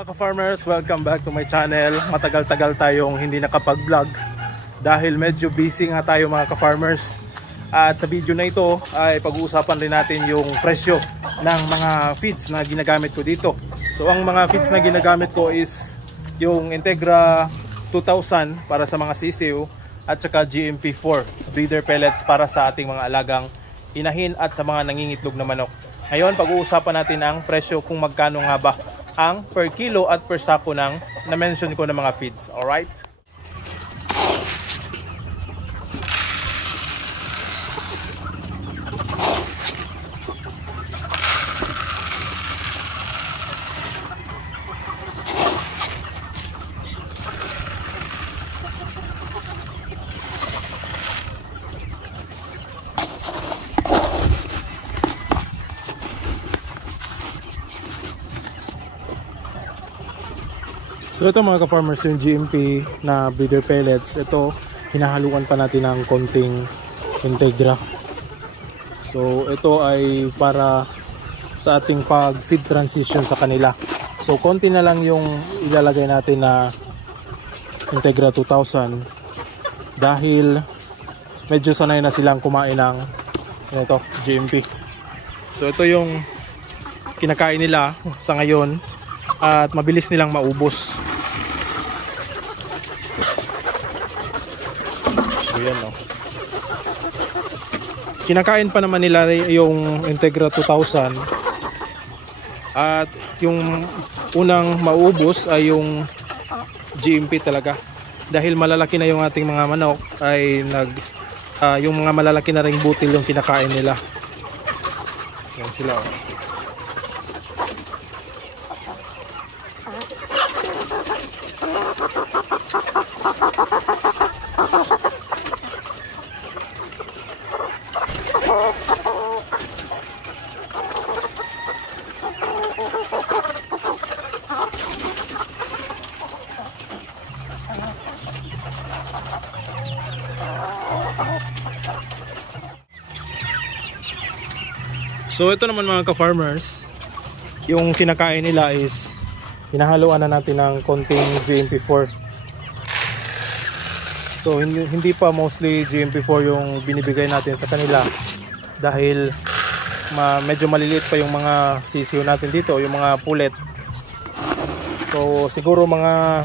mga ka-farmers, welcome back to my channel. Matagal-tagal tayong hindi nakapag-vlog dahil medyo busy nga tayo mga ka-farmers. At sa video na ito ay pag-uusapan rin natin yung presyo ng mga feeds na ginagamit ko dito. So ang mga feeds na ginagamit ko is yung Integra 2000 para sa mga sisiw at saka GMP4 breeder pellets para sa ating mga alagang inahin at sa mga nangingitlog na manok. Ngayon pag-uusapan natin ang presyo kung magkano nga ba ang per kilo at per sako ng na-mention ko ng mga feeds. Alright? So ito mga ka-farmers, yung GMP na breeder pellets, ito hinahaluan pa natin ng konting Integra. So ito ay para sa ating pag-feed transition sa kanila. So konti na lang yung ilalagay natin na Integra 2000 dahil medyo sanay na silang kumain ng ito, GMP. So ito yung kinakain nila sa ngayon at mabilis nilang maubos. Ayan, no? Kinakain pa naman nila yung Integra 2000 at yung unang maubos ay yung GMP talaga dahil malalaki na yung ating mga manok ay yung mga malalaki na ring butil yung kinakain nila. Yan sila, oh. So ito naman mga ka-farmers, yung kinakain nila is hinahaluan na natin ng konting GMP4. So hindi pa mostly GMP4 yung binibigay natin sa kanila dahil medyo maliliit pa yung mga sisiw natin dito, yung mga pulet. So siguro mga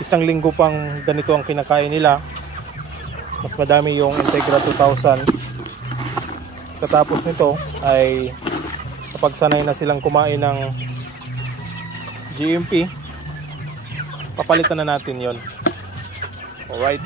isang linggo pang ganito ang kinakain nila. Mas madami yung Integra 2000. Katapos nito ay kapag sanay na silang kumain ng GMP, papalitan na natin yon. Alright.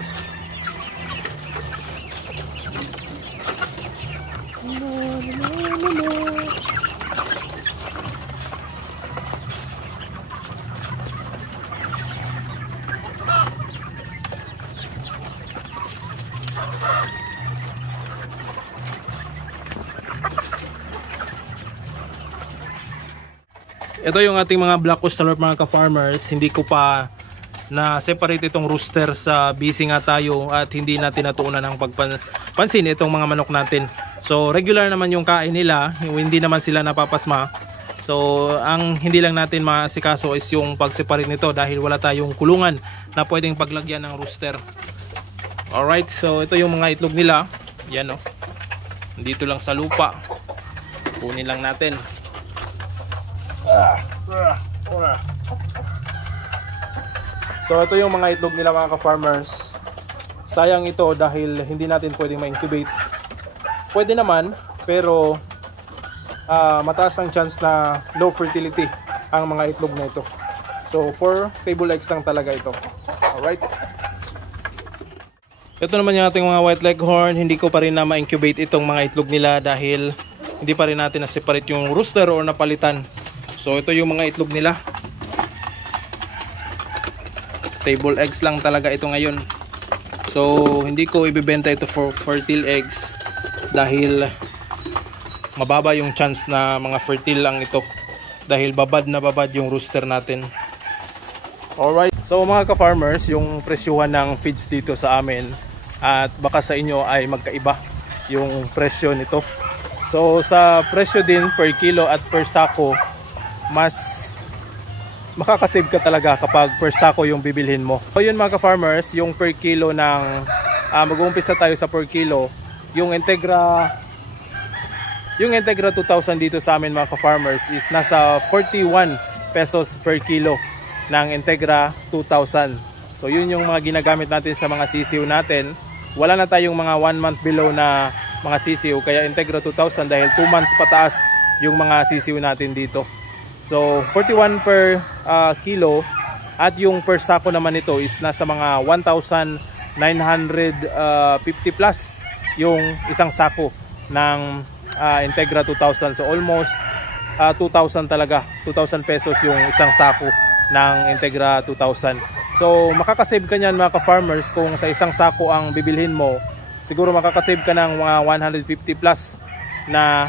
Ito yung ating mga black Australorp mga ka-farmers. Hindi ko pa na-separate itong rooster sa busy nga tayo at hindi natin natuunan ng pagpansin itong mga manok natin. So regular naman yung kain nila, hindi naman sila napapasma. So ang hindi lang natin maasikaso is yung pag-separate nito dahil wala tayong kulungan na pwedeng paglagyan ng rooster. Alright, so ito yung mga itlog nila. Yan, oh. Dito lang sa lupa. Kunin lang natin. So ito yung mga itlog nila mga ka-farmers. Sayang ito dahil hindi natin pwedeng ma-incubate. Pwede naman pero mataas ang chance na low fertility ang mga itlog na ito. So for table eggs lang talaga ito. Alright. Ito naman yung ating mga white leghorn. Hindi ko pa rin na ma-incubate itong mga itlog nila dahil hindi pa rin natin na-separate yung rooster or napalitan. So ito yung mga itlog nila. Table eggs lang talaga ito ngayon. So hindi ko ibebenta ito for fertile eggs dahil mababa yung chance na mga fertile lang ito dahil babad na babad yung rooster natin. Alright. So mga ka-farmers, yung presyuhan ng feeds dito sa amin at baka sa inyo ay magkaiba yung presyo nito. So sa presyo din per kilo at per sako, mas makakasave ka talaga kapag per sako yung bibilhin mo. So yun mga ka-farmers, yung per kilo ng mag-uumpisa tayo sa per kilo, yung Integra 2000 dito sa amin mga ka-farmers is nasa 41 pesos per kilo ng Integra 2000. So yun yung mga ginagamit natin sa mga sisiw natin. Wala na tayong mga 1 month below na mga sisiw, kaya Integra 2000 dahil 2 months pataas yung mga sisiw natin dito. So 41 per kilo, at yung per sako naman nito is nasa mga 1,950 plus yung isang sako ng Integra 2000. So almost 2,000 talaga, 2,000 pesos yung isang sako ng Integra 2000. So makakasave ka niyan mga ka-farmers kung sa isang sako ang bibilhin mo. Siguro makakasave ka ng mga 150 plus na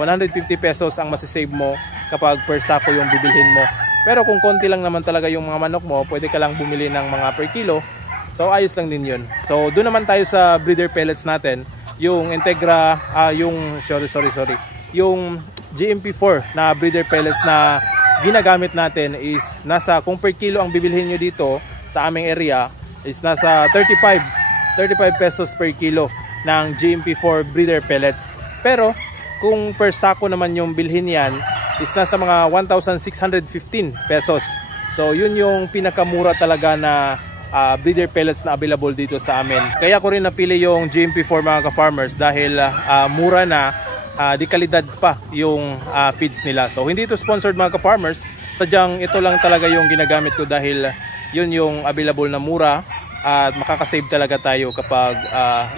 150 pesos ang masisave mo kapag per sako yung bibilhin mo. Pero kung konti lang naman talaga yung mga manok mo, pwede ka lang bumili ng mga per kilo. So ayos lang din yun. So doon naman tayo sa breeder pellets natin. Yung Integra, yung GMP4 na breeder pellets na ginagamit natin is nasa, kung per kilo ang bibilhin nyo dito sa aming area, is nasa 35 pesos per kilo ng GMP4 breeder pellets. Pero kung per sako naman yung bilhin yan, is nasa mga 1,615 pesos. So yun yung pinakamura talaga na breeder pellets na available dito sa amin. Kaya ko rin napili yung GMP4 mga ka-farmers dahil mura na, di kalidad pa yung feeds nila. So hindi ito sponsored mga ka-farmers, sadyang ito lang talaga yung ginagamit ko dahil yun yung available na mura at makakasave talaga tayo kapag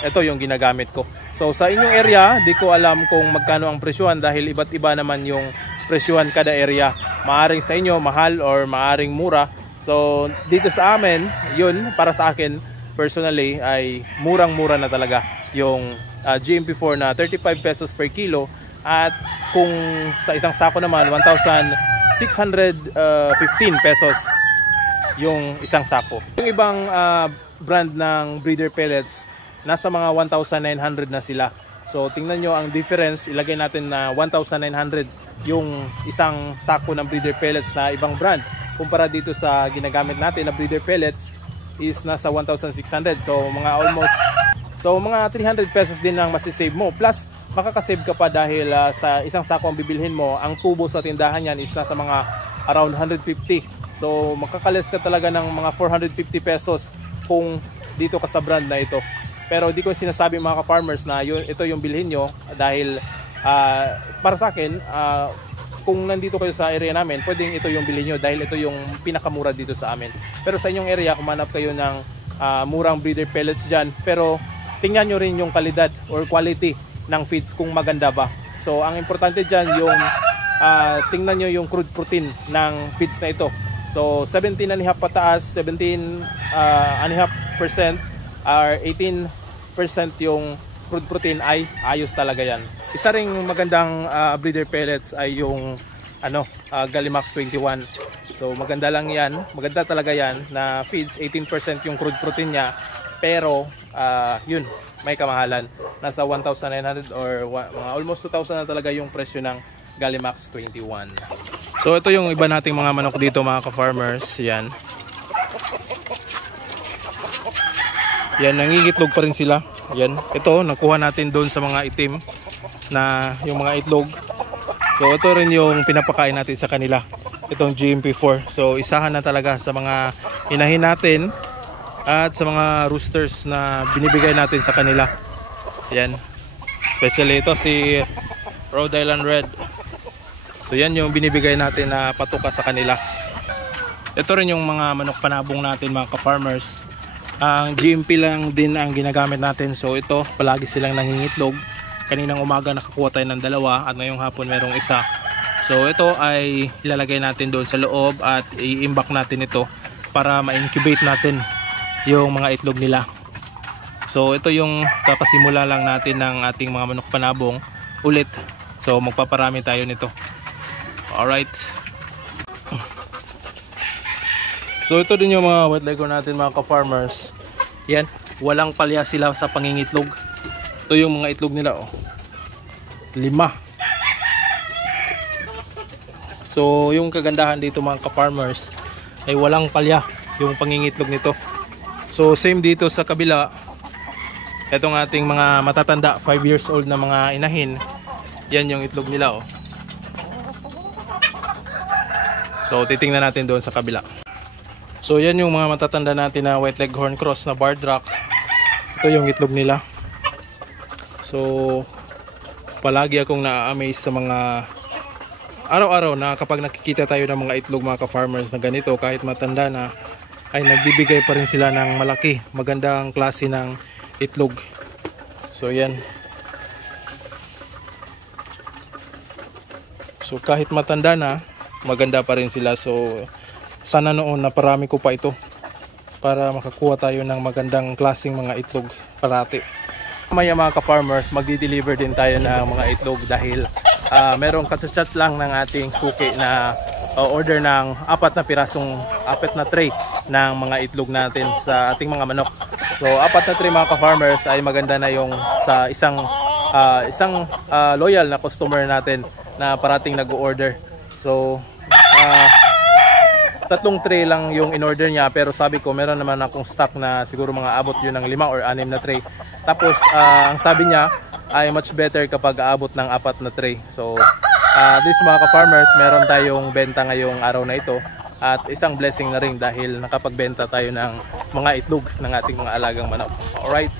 ito yung ginagamit ko. So sa inyong area, di ko alam kung magkano ang presyuhan dahil iba't iba naman yung presyuhan kada area. Maaring sa inyo mahal or maaring mura. So dito sa amin, yun para sa akin personally ay murang-mura na talaga yung GMP4 na 35 pesos per kilo, at kung sa isang sako naman 1,615 pesos yung isang sako. Yung ibang brand ng breeder pellets nasa mga 1,900 na sila. So tingnan nyo ang difference, ilagay natin na 1,900 yung isang sako ng breeder pellets na ibang brand kumpara dito sa ginagamit natin na breeder pellets is nasa 1,600. So mga mga 300 pesos din ang masisave mo. Plus makakasave ka pa dahil sa isang sako ang bibilhin mo, ang tubo sa tindahan yan is nasa mga around 150. So makakalis ka talaga ng mga 450 pesos kung dito ka sa brand na ito. Pero di ko sinasabi mga ka-farmers na ito yung bilhin nyo dahil para sa akin, kung nandito kayo sa area namin, pwedeng ito yung bilhin nyo dahil ito yung pinakamura dito sa amin. Pero sa inyong area, kumanap kayo ng murang breeder pellets dyan, pero tingnan nyo rin yung kalidad or quality ng feeds kung maganda ba. So ang importante dyan yung tingnan nyo yung crude protein ng feeds na ito. So 17.5 pataas, 17.5% or 18% yung crude protein ay ayos talaga yan. Isa ring magandang breeder pellets ay yung Gallimax 21. So maganda lang yan, maganda talaga yan na feeds, 18% yung crude protein niya, pero yun, may kamahalan. Nasa 1,900 or mga almost 2,000 na talaga yung presyo ng Gallimax 21. So ito yung iba nating mga manok dito mga ka-farmers. Yan. Yan, nangingitlog pa rin sila. Yan. Ito, nakuha natin doon sa mga itim na yung mga itlog. So ito rin yung pinapakain natin sa kanila, itong GMP4. So isahan na talaga sa mga inahin natin at sa mga roosters na binibigay natin sa kanila. Yan. Especially ito si Rhode Island Red. So yan yung binibigay natin na patuka sa kanila. Ito rin yung mga manok panabong natin mga ka-farmers. Ang GMP lang din ang ginagamit natin. So ito, palagi silang nangingitlog. Kaninang umaga nakakuha tayo ng 2 at ngayong hapon merong 1. So ito ay ilalagay natin doon sa loob at i-imbak natin ito para ma-incubate natin yung mga itlog nila. So ito yung kakasimula lang natin ng ating mga manok panabong ulit. So magpaparami tayo nito. Alright. So ito din yung mga wet lego natin mga ka-farmers. Yan, walang palya sila sa pangingitlog. Ito yung mga itlog nila, oh. 5. So So yung kagandahan dito mga ka-farmers ay walang palya yung pangingitlog nito. So same dito sa kabila. Itong ating mga matatanda 5 years old na mga inahin, yan yung itlog nila oh. So titingnan natin doon sa kabila. So yan yung mga matatanda natin na white leghorn cross na barred rock. Ito yung itlog nila. So palagi akong na-amaze sa mga araw-araw na kapag nakikita tayo ng mga itlog mga ka-farmers na ganito, kahit matanda na, ay nagbibigay pa rin sila ng malaki, magandang klase ng itlog. So yan. So kahit matanda na, maganda pa rin sila. So sana noon na parami ko pa ito para makakuha tayo ng magandang klaseng mga itlog parati. Maya mga ka-farmers, magdi-deliver din tayo ng mga itlog dahil merong katsat lang ng ating suki na order ng 4 na tray ng mga itlog natin sa ating mga manok. So 4 na tray mga ka-farmers ay maganda na yung sa isang loyal na customer natin na parating nag-order. So 3 tray lang yung in-order niya, pero sabi ko meron naman akong stock na siguro mga abot yun ng 5 or 6 na tray. Tapos ang sabi niya ay much better kapag aabot ng 4 na tray. So this mga ka-farmers, meron tayong benta ngayong araw na ito at isang blessing na rin dahil nakapagbenta tayo ng mga itlog ng ating mga alagang manok. Alright.